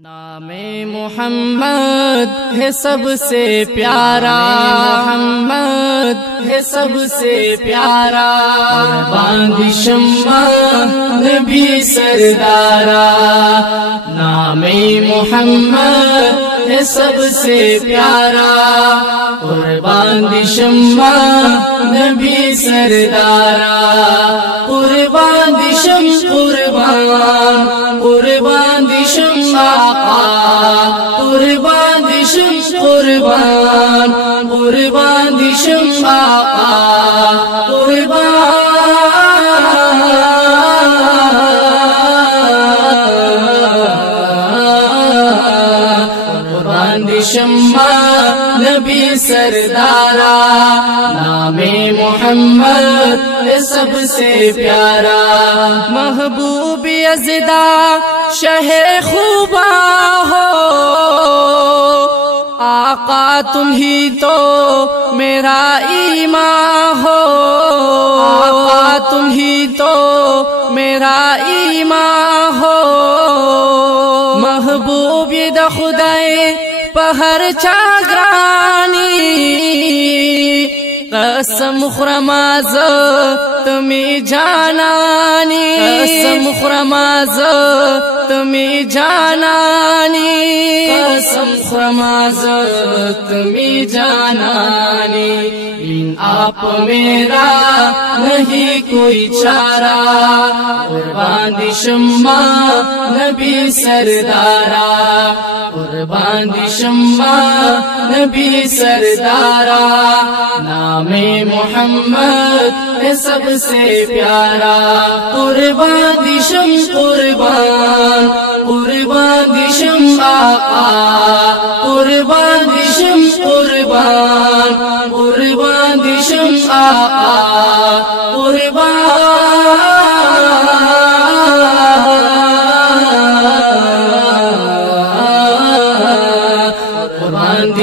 नामे मोहम्मद है सबसे प्यारा, मोहम्मद है सबसे प्यारा। बांधी शम्मा नबी सरदारा, नामे मोहम्मद है सबसे प्यारा। कुर्बान शम्मा नबी सरदारा, कुर्बान दिशम कुर्बान, कुर्बान दिशम आका, कुर्बान दिशम कुर्बान, कुर्बान दिशम आका, कुर्बान शम्मा नबी सरदारा। नामे मोहम्मद सबसे प्यारा। महबूब यज़दा शहे खुबा हो, आका तुम ही तो मेरा ईमान हो, आका तुम ही तो मेरा ईमान हो। महबूब द खुदाए पहर चाग्रानी, कसम खुरमाज तुम्हें जानानी, कसम खुरमाज तुम्हें जानानी, कसम खुरमाज तुम्हें जानानी। इन आप मेरा नहीं कोई चारा, कुर्बान शम्मा नबी सरदारा, कुर्बान शम्मा नबी सरदारा। नामे मोहम्मद है सबसे प्यारा। कुर्बान दिशम कुर्बान, कुर्बान दिशम आका, कुर्बान दिशम कुर्बान, कुर्बान दिशम आका, कुर्बान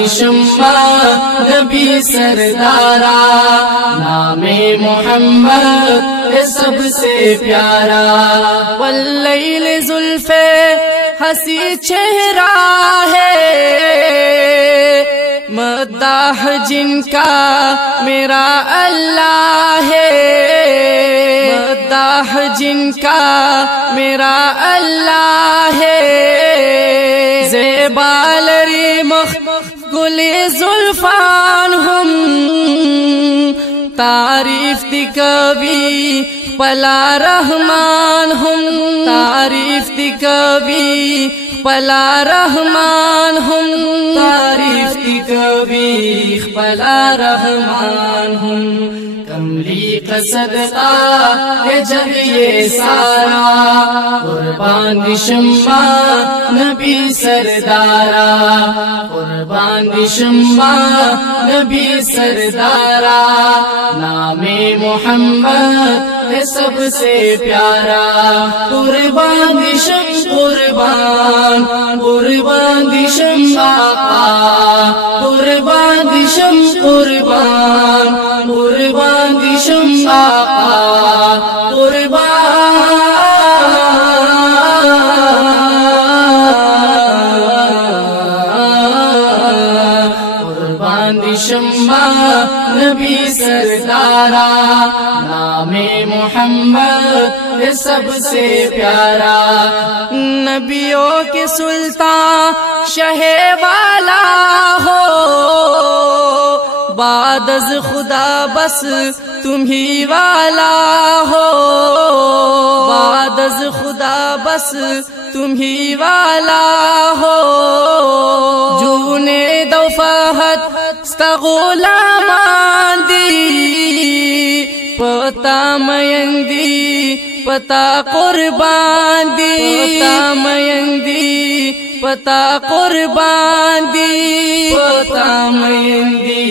शम्मा नबी सरदारा। नामे मोहम्मद सबसे प्यारा। वल्लैल जुल्फे हसी चेहरा है, मद्दाह जिनका मेरा अल्लाह है, मद्दाह जिनका मेरा अल्लाह है। ज़ेबालरी गुले जुल्फान हम, तारीफ दी कभी पला रहमान हम, तारीफ दी कभी पला रहमान हम, तारीफ दी कभी पला रहमान हम। कमली का सदका है जब ये सारा, कुर्बान शम्मा नबी सरदारा, कुर्बान शम्मा नबी सरदारा। नामे मोहम्मद है सबसे प्यारा। कुर्बान शम कुर्बान, कुर्बान शम आका, कुर्बान शम कुर्बान, कुर्बान शम आका, कुर्बान शम्मा नबी सरदारा। नामे मोहम्मद सबसे प्यारा। नबियों के सुल्तान शहे वाला हो, बादज खुदा बस तुम ही वाला हो, बादज खुदा बस तुम ही वाला हो। जूने दौफहत गुलामान दी, पता मयंदी पता कुर्बान दी, पता मयंदी पता कुर्बान दी, पता मयंदी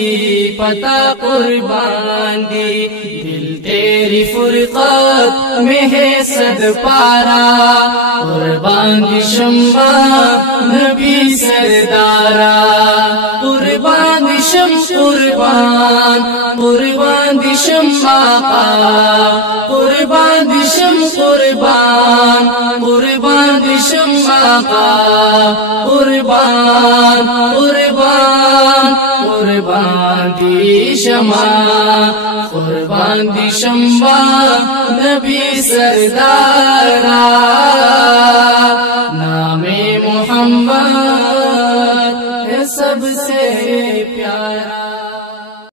पता कुर्बान दी। दिल तेरी फुरकत में है सद पारा, कुर्बान शम्मा नबी सरदारा, कुर्बान शम कुर्बान, कुर्बान शम आका, कुर्बान शम कुर्बान, कुर्बान शम्मा का कुर्बान कुर्बान कुर्बान दी शम्मा कुर्बान दी शम्मा नबी सरदारा नामे मोहम्मद है सबसे प्यारा।